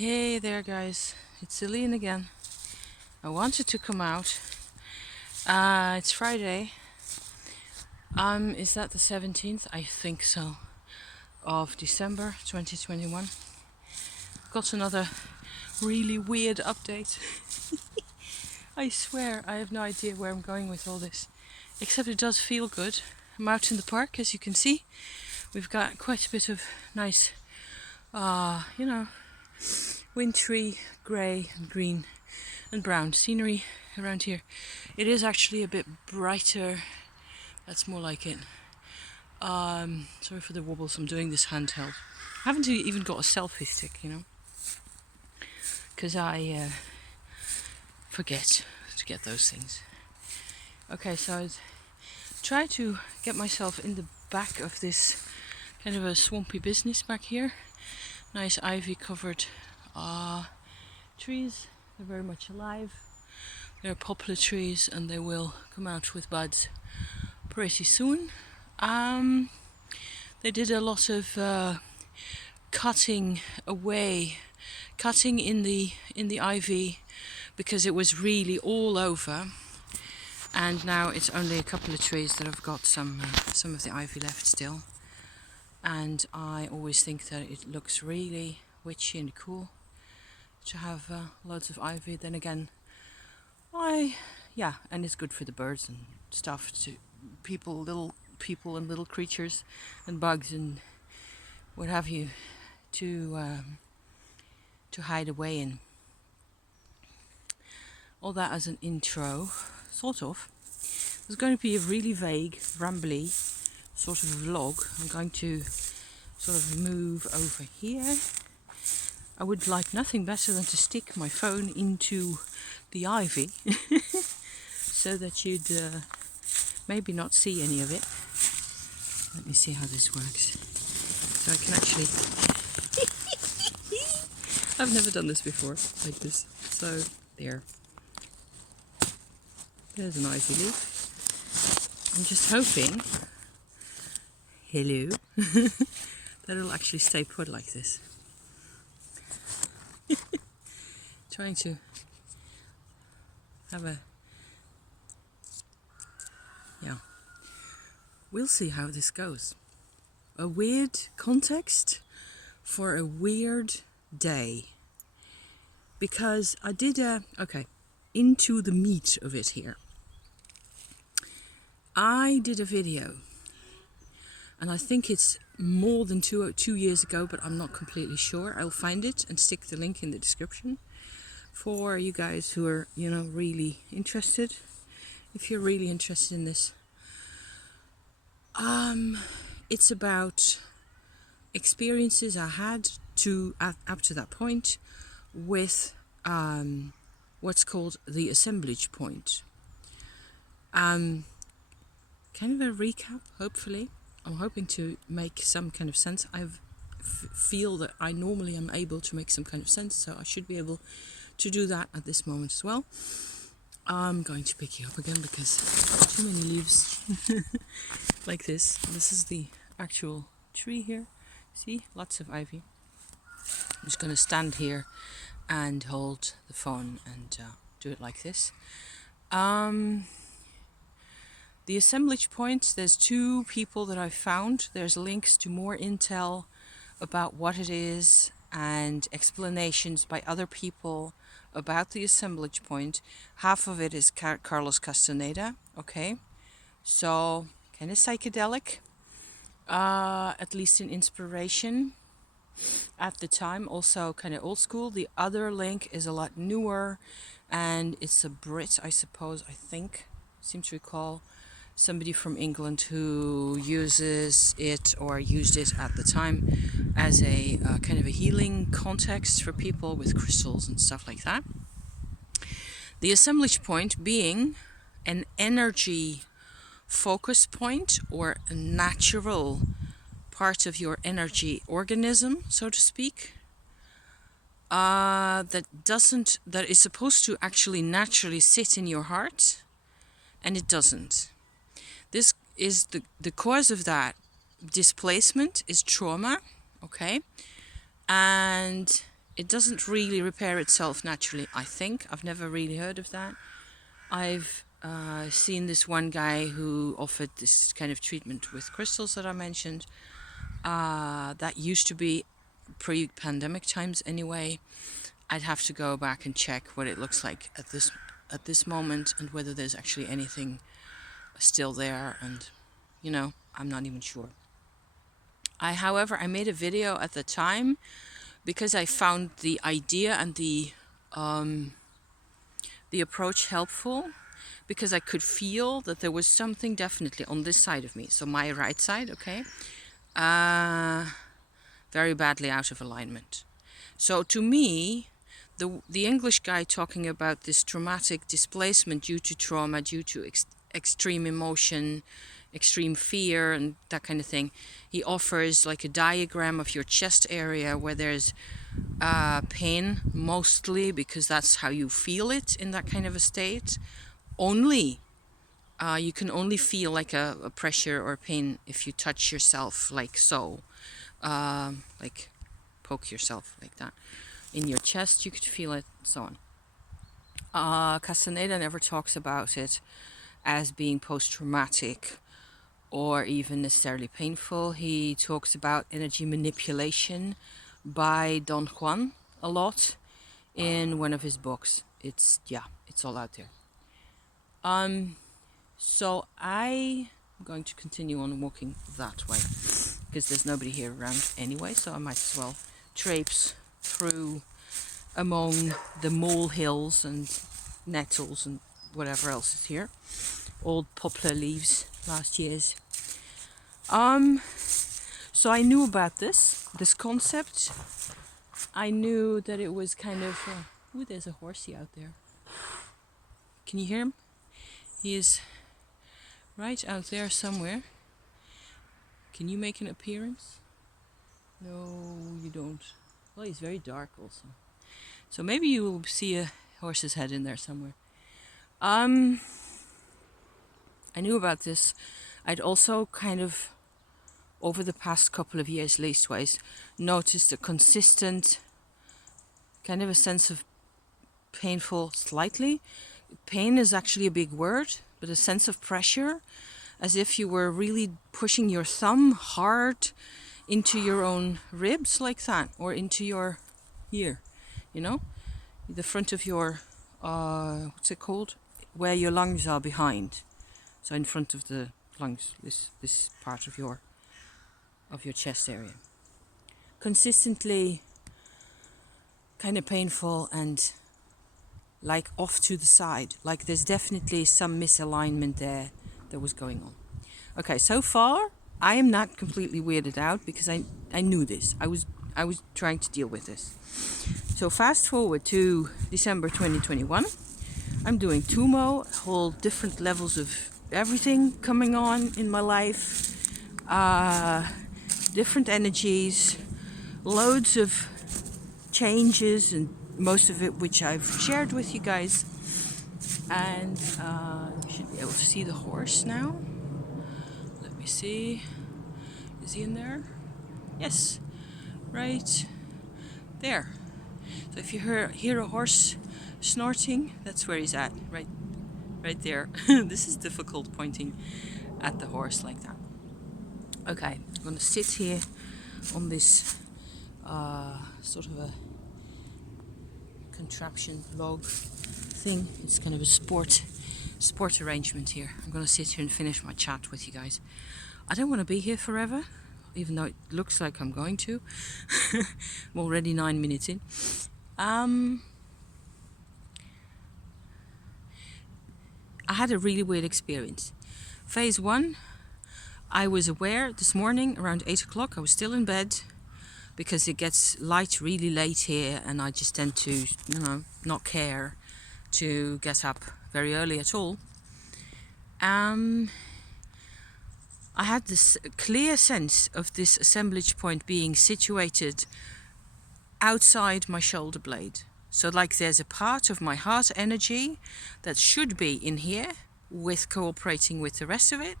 Hey there guys, it's Celine again. I wanted to come out. It's Friday. Is that the 17th? I think so. Of December 2021. Got another really weird update. I swear I have no idea where I'm going with all this. Except it does feel good. I'm out in the park, as you can see. We've got quite a bit of nice, wintry, grey and green and brown scenery around here. It is actually a bit brighter. That's more like it. Sorry for the wobbles. I'm doing this handheld. I haven't even got a selfie stick, because I forget to get those things. Okay, so I try to get myself in the back of this kind of a swampy business back here. Nice ivy covered trees. They're very much alive. They're poplar trees and they will come out with buds pretty soon. They did a lot of cutting in the ivy because it was really all over, and now it's only a couple of trees that have got some of the ivy left still. And I always think that it looks really witchy and cool to have loads of ivy. Then again, and it's good for the birds and stuff, to little people and little creatures and bugs and what have you, to hide away in. All that as an intro, sort of. It's going to be a really vague, rambly sort of vlog. I'm going to sort of move over here. I would like nothing better than to stick my phone into the ivy so that you'd maybe not see any of it. Let me see how this works. So I can actually... I've never done this before, like this. So, there. There's an ivy leaf. I'm just hoping... Hello. that it'll actually stay put like this. Trying to have a... Yeah. We'll see how this goes. A weird context for a weird day. Because I did into the meat of it here. I did a video, and I think it's more than two years ago, but I'm not completely sure. I'll find it and stick the link in the description for you guys who are, really interested. If you're really interested in this. It's about experiences I had up to that point with what's called the assemblage point. Kind of a recap, hopefully. I'm hoping to make some kind of sense. I feel that I normally am able to make some kind of sense, so I should be able to do that at this moment as well. I'm going to pick you up again because too many leaves like this. This is the actual tree here. See, lots of ivy. I'm just going to stand here and hold the phone and do it like this. The assemblage point, there's two people that I've found. There's links to more intel about what it is and explanations by other people about the assemblage point. Half of it is Carlos Castaneda, okay? So, kind of psychedelic, at least in inspiration at the time. Also kind of old school. The other link is a lot newer, and it's a Brit, I suppose, I think. Seem to recall somebody from England who uses it, or used it at the time, as a kind of a healing context for people with crystals and stuff like that. The assemblage point being an energy focus point, or a natural part of your energy organism, so to speak, that is supposed to actually naturally sit in your heart, and it doesn't. This is the cause of that displacement is trauma, okay? And it doesn't really repair itself naturally, I think. I've never really heard of that. I've seen this one guy who offered this kind of treatment with crystals that I mentioned. That used to be pre-pandemic times anyway. I'd have to go back and check what it looks like at this moment, and whether there's actually anything still there, and I'm not even sure. However, I made a video at the time because I found the idea and the approach helpful, because I could feel that there was something definitely on this side of me, so my right side, okay, very badly out of alignment. So to me, the English guy talking about this traumatic displacement due to trauma, due to extreme emotion, extreme fear, and that kind of thing, he offers like a diagram of your chest area where there's pain, mostly because that's how you feel it in that kind of a state. You can only feel like a pressure or pain if you touch yourself like so, like poke yourself like that. In your chest you could feel it, so on. Castaneda never talks about it as being post-traumatic or even necessarily painful. He talks about energy manipulation by Don Juan a lot in one of his books. It's all out there. So I'm going to continue on walking that way because there's nobody here around anyway, so I might as well traipse through among the molehills and nettles and whatever else is here. Old poplar leaves, last year's. So I knew about this concept. I knew that it was kind of... ooh, there's a horsey out there. Can you hear him? He is right out there somewhere. Can you make an appearance? No, you don't. Well, he's very dark also. So maybe you will see a horse's head in there somewhere. I knew about this. I'd also kind of, over the past couple of years leastways, noticed a consistent kind of a sense of painful, slightly. Pain is actually a big word, but a sense of pressure, as if you were really pushing your thumb hard into your own ribs like that, or into your ear, the front of your, what's it called? Where your lungs are behind. So in front of the lungs, this part of your chest area. Consistently kind of painful and like off to the side. Like there's definitely some misalignment there that was going on. Okay, so far I am not completely weirded out because I knew this. I was trying to deal with this. So fast forward to December 2021. I'm doing Tummo, whole different levels of everything coming on in my life. Different energies, loads of changes, and most of it which I've shared with you guys. And you should be able to see the horse now. Let me see. Is he in there? Yes, right there. So if you hear a horse snorting, that's where he's at, right there. This is difficult pointing at the horse like that. Okay, I'm going to sit here on this sort of a contraption log thing. It's kind of a sport arrangement here. I'm going to sit here and finish my chat with you guys. I don't want to be here forever, even though it looks like I'm going to. I'm already 9 minutes in. I had a really weird experience. Phase 1, I was aware this morning around 8 o'clock. I was still in bed because it gets light really late here, and I just tend to, not care to get up very early at all. I had this clear sense of this assemblage point being situated outside my shoulder blade. So like there's a part of my heart energy that should be in here with cooperating with the rest of it.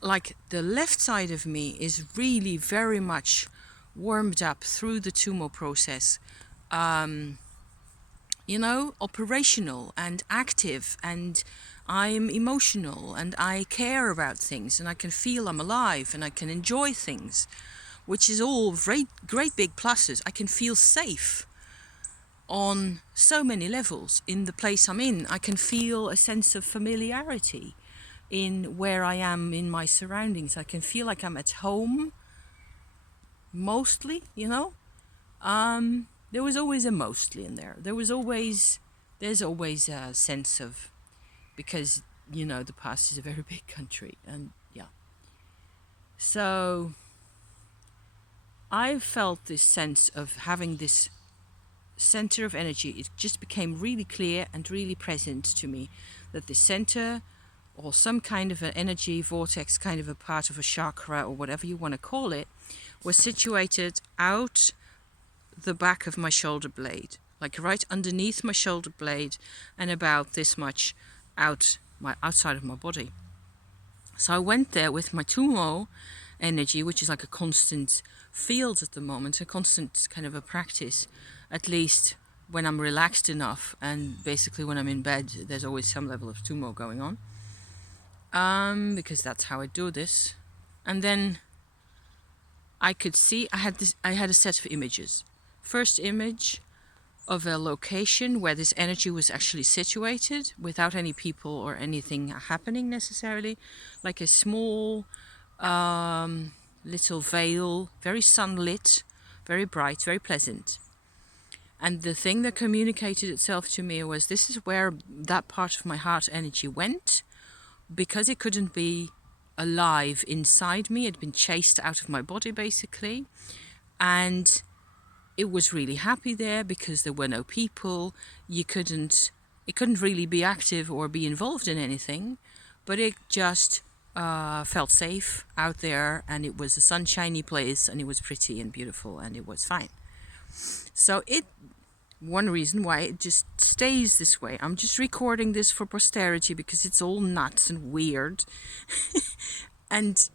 Like the left side of me is really very much warmed up through the Tummo process, operational and active, and I'm emotional and I care about things and I can feel I'm alive and I can enjoy things, which is all great, great big pluses. I can feel safe on so many levels in the place I'm in. I can feel a sense of familiarity in where I am in my surroundings. I can feel like I'm at home mostly, There was always a mostly in there. There's always a sense of, because, the past is a very big country, and yeah. So I felt this sense of having this center of energy. It just became really clear and really present to me that the center, or some kind of an energy vortex, kind of a part of a chakra or whatever you want to call it, was situated out the back of my shoulder blade, like right underneath my shoulder blade, and about this much outside of my body. So I went there with my Tummo energy, which is like a constant field at the moment, a constant kind of a practice, at least when I'm relaxed enough, and basically when I'm in bed, there's always some level of Tummo going on, because that's how I do this. And then I could see I had a set of images. First image of a location where this energy was actually situated without any people or anything happening necessarily, like a small little vale, very sunlit, very bright, very pleasant. And the thing that communicated itself to me was, this is where that part of my heart energy went, because it couldn't be alive inside me. It had been chased out of my body basically, and it was really happy there because there were no people. It couldn't really be active or be involved in anything, but it just felt safe out there, and it was a sunshiny place, and it was pretty and beautiful, and it was fine. So one reason why it just stays this way. I'm just recording this for posterity because it's all nuts and weird. And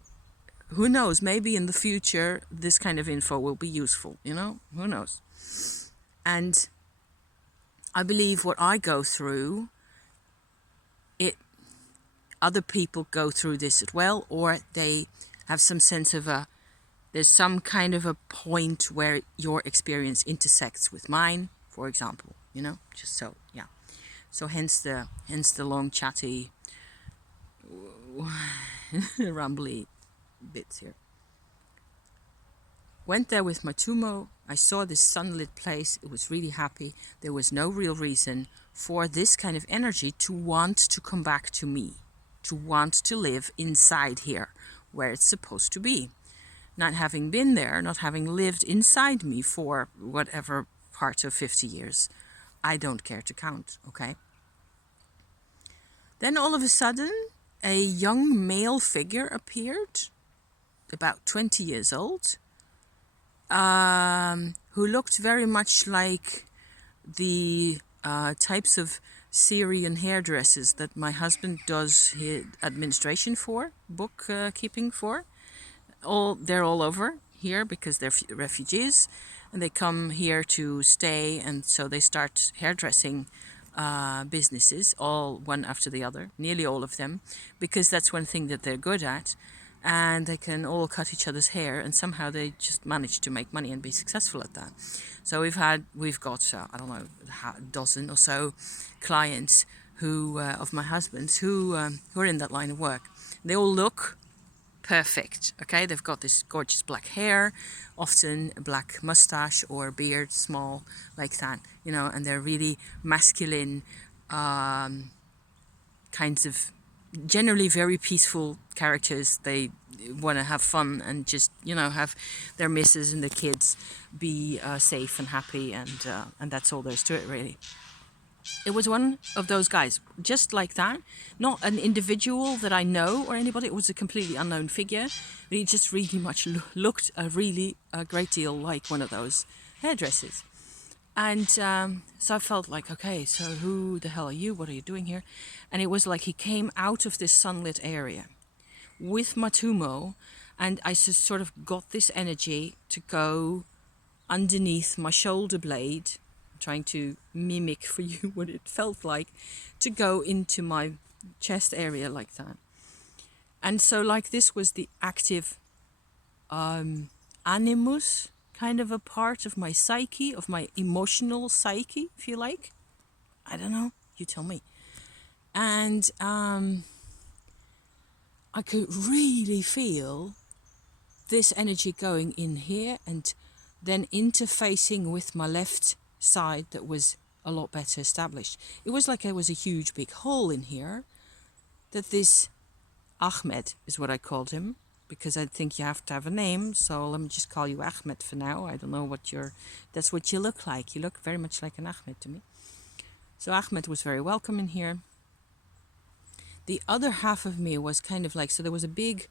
who knows, maybe in the future this kind of info will be useful, who knows. And I believe what I go through, other people go through this as well, or they have some sense of there's some kind of a point where your experience intersects with mine, for example, just so, yeah. So hence the long chatty rumbly bits here. Went there with my Tummo. I saw this sunlit place. It was really happy. There was no real reason for this kind of energy to want to come back to me, to want to live inside here where it's supposed to be. Not having been there, not having lived inside me for whatever part of 50 years, I don't care to count, okay? Then all of a sudden, a young male figure appeared, about 20 years old, who looked very much like the types of Syrian hairdressers that my husband does his administration for, bookkeeping for. They're all over here because they're refugees, and they come here to stay, and so they start hairdressing businesses, all one after the other, nearly all of them, because that's one thing that they're good at, and they can all cut each other's hair, and somehow they just manage to make money and be successful at that. So we've got I don't know, a dozen or so clients who of my husband's who are in that line of work. They all look perfect, okay? They've got this gorgeous black hair, often a black mustache or beard, small like that, and they're really masculine, kinds of generally very peaceful characters. They want to have fun and just, have their missus and the kids be safe and happy, and that's all there's to it, really. It was one of those guys, just like that. Not an individual that I know or anybody. It was a completely unknown figure. But he just really much looked a great deal like one of those hairdressers. And so I felt like, okay, so who the hell are you? What are you doing here? And it was like he came out of this sunlit area with my Tummo, And I sort of got this energy to go underneath my shoulder blade, trying to mimic for you what it felt like, to go into my chest area like that. And so like this was the active animus, kind of a part of my psyche, of my emotional psyche, if you like. I don't know, you tell me. And I could really feel this energy going in here and then interfacing with my left side that was a lot better established. It was like there was a huge big hole in here that this Ahmed is what I called him, because I think you have to have a name, so let me just call you Ahmed for now. I don't know what that's what you look like. You look very much like an Ahmed to me. So Ahmed was very welcome in here. The other half of me was kind of like, so there was a big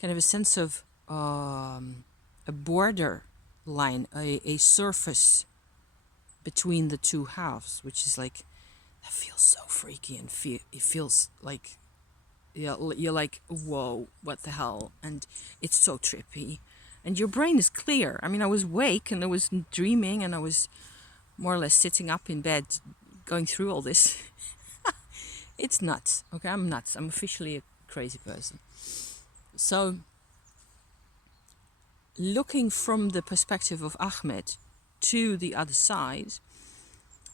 kind of a sense of a border line, a surface between the two halves, which is like, that feels so freaky, and it feels like, you're like, whoa, what the hell? And it's so trippy. And your brain is clear. I mean, I was awake and I was dreaming and I was more or less sitting up in bed going through all this. It's nuts. Okay, I'm nuts. I'm officially a crazy person. So, looking from the perspective of Ahmed to the other side,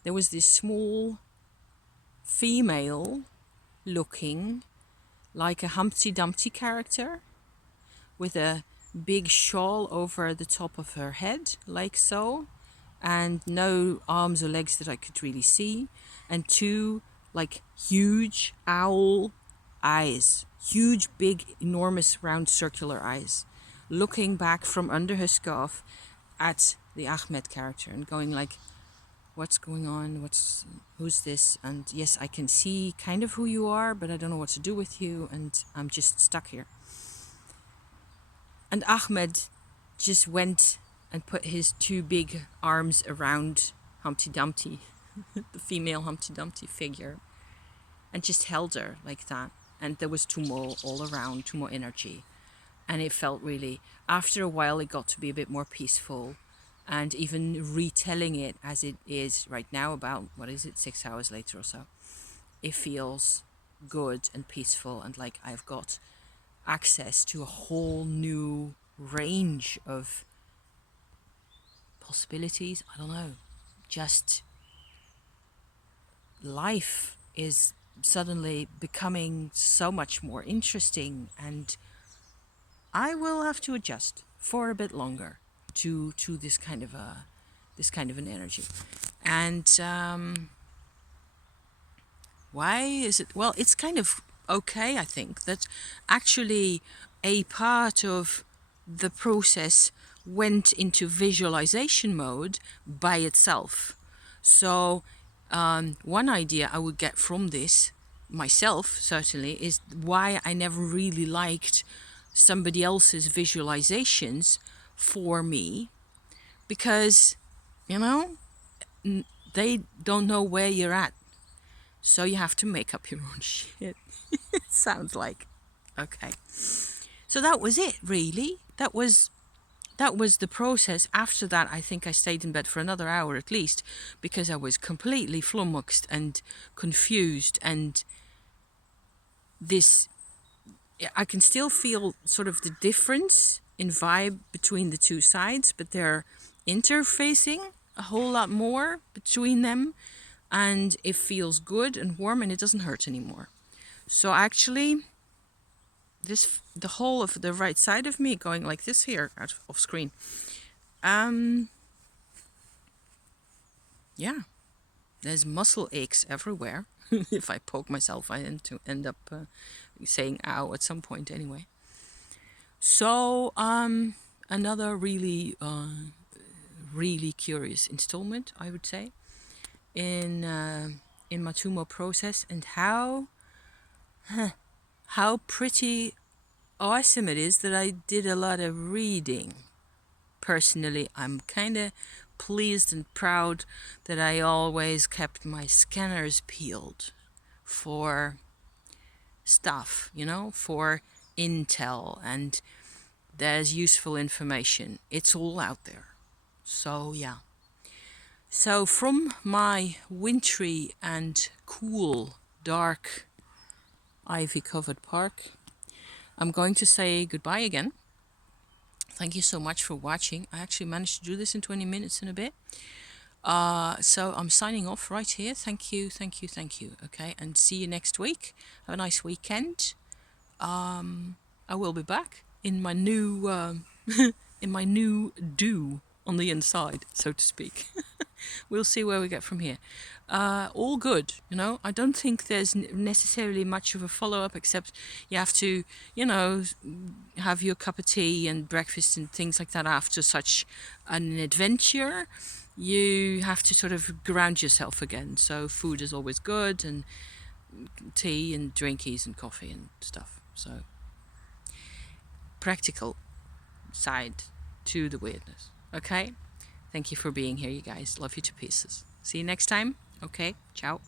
there was this small female looking like a Humpty Dumpty character with a big shawl over the top of her head, like so, and no arms or legs that I could really see, and two like huge owl eyes, huge, big, enormous, round, circular eyes, looking back from under her scarf at the Ahmed character and going like, what's going on? Who's this? And yes, I can see kind of who you are, but I don't know what to do with you, and I'm just stuck here. And Ahmed just went and put his two big arms around Humpty Dumpty, the female Humpty Dumpty figure, and just held her like that. And there was Tummo all around, Tummo energy. And it felt really, after a while, it got to be a bit more peaceful. And even retelling it as it is right now, about, 6 hours later or so, it feels good and peaceful, and like I've got access to a whole new range of possibilities. I don't know, just life is suddenly becoming so much more interesting, and I will have to adjust for a bit longer to this kind of an energy. And why is it? Well, it's kind of okay, I think, that actually a part of the process went into visualization mode by itself. So one idea I would get from this myself, certainly, is why I never really liked somebody else's visualizations for me, because, they don't know where you're at. So you have to make up your own shit. It sounds like. Okay. So that was it, really. That was the process. After that, I think I stayed in bed for another hour at least, because I was completely flummoxed and confused, and I can still feel sort of the difference in vibe between the two sides, but they're interfacing a whole lot more between them, and it feels good and warm, and it doesn't hurt anymore. So actually, the whole of the right side of me going like this here out of screen. Yeah, there's muscle aches everywhere. If I poke myself, I end up saying ow at some point anyway. So another really really curious installment, I would say, in my Tummo process, and how pretty awesome it is that I did a lot of reading. Personally, I'm kind of pleased and proud that I always kept my scanners peeled for stuff, for intel, and there's useful information. It's all out there. So yeah. So from my wintry and cool, dark, ivy-covered park, I'm going to say goodbye again. Thank you so much for watching. I actually managed to do this in 20 minutes and a bit. So I'm signing off right here. Thank you, thank you, thank you. Okay, and see you next week. Have a nice weekend. I will be back in my new in my new do on the inside, so to speak. We'll see where we get from here. All good, you know. I don't think there's necessarily much of a follow-up, except you have to, you know, have your cup of tea and breakfast and things like that after such an adventure. You have to sort of ground yourself again. So food is always good, and tea and drinkies and coffee and stuff. So practical side to the weirdness. Okay? Thank you for being here, you guys. Love you to pieces. See you next time. Okay, ciao.